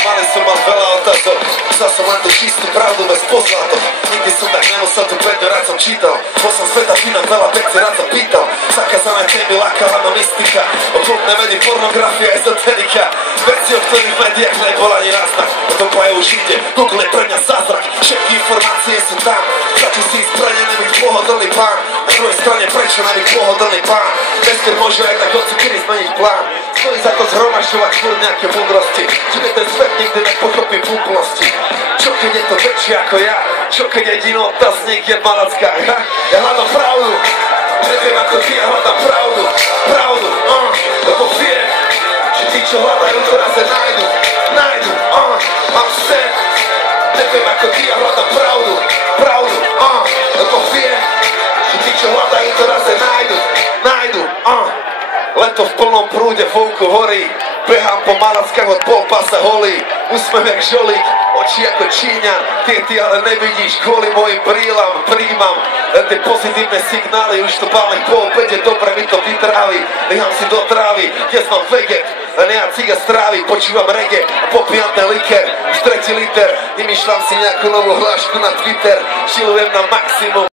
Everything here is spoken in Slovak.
Malý som mal veľa otázok, chcel som len tú čistú pravdu bez pozlátok. Nikdy som tak nemusel, tu 5 rád som čítal. Bol som sveta fina, veľa vecí rád sa pýtal. Zakázané témy, lákala ma mystika, okultné vedy, pornografia, ezoterika. Veci, o ktorých v médiách nebol ani náznak. Potom pojavu žite, Google je pre mňa zázrak. Všetky informácie sú tam, za 1000 pre ne nebyť pohodlný pán. Na druhej strane prečo nebyť pohodlný pán? Vesmír môže aj tak hocikedy zmeniť plán. Stojí za to zhromažďovať furt nejaké múdrosti, že ten svet nikdy nepochopí v úplnosti. Čo keď je to väčšie ako ja? Čo keď jediný otáznik je malacká? Ja hľadám pravdu, neviem ako ty, ja hľadám pravdu. Pravdu, lebo viem, že tí, čo hľadajú, to raz je nájdu. Mám sen, neviem ako ty, ja hľadám pravdu. Pravdu, lebo viem, že tí, čo hľadajú, to raz je nájdu. Leto v plnom prúde, vonku horí. Behám po Malackách od polpasa holí. Úsmev jak žolík, oči ako Číňan. Ty ale nevidíš, kvôli mojim brýlam príjmam len tie pozitívne signály. Už to balím po obede, dobre mi to vytrávi. Nechám si do trávy, dnes mám veget. Len ja ciga strávy, počúvam reggae a popíjam ten liker. Už 3. liter, vymýšľam si nejakú novú hlášku na Twitter. Šilujem na maximum.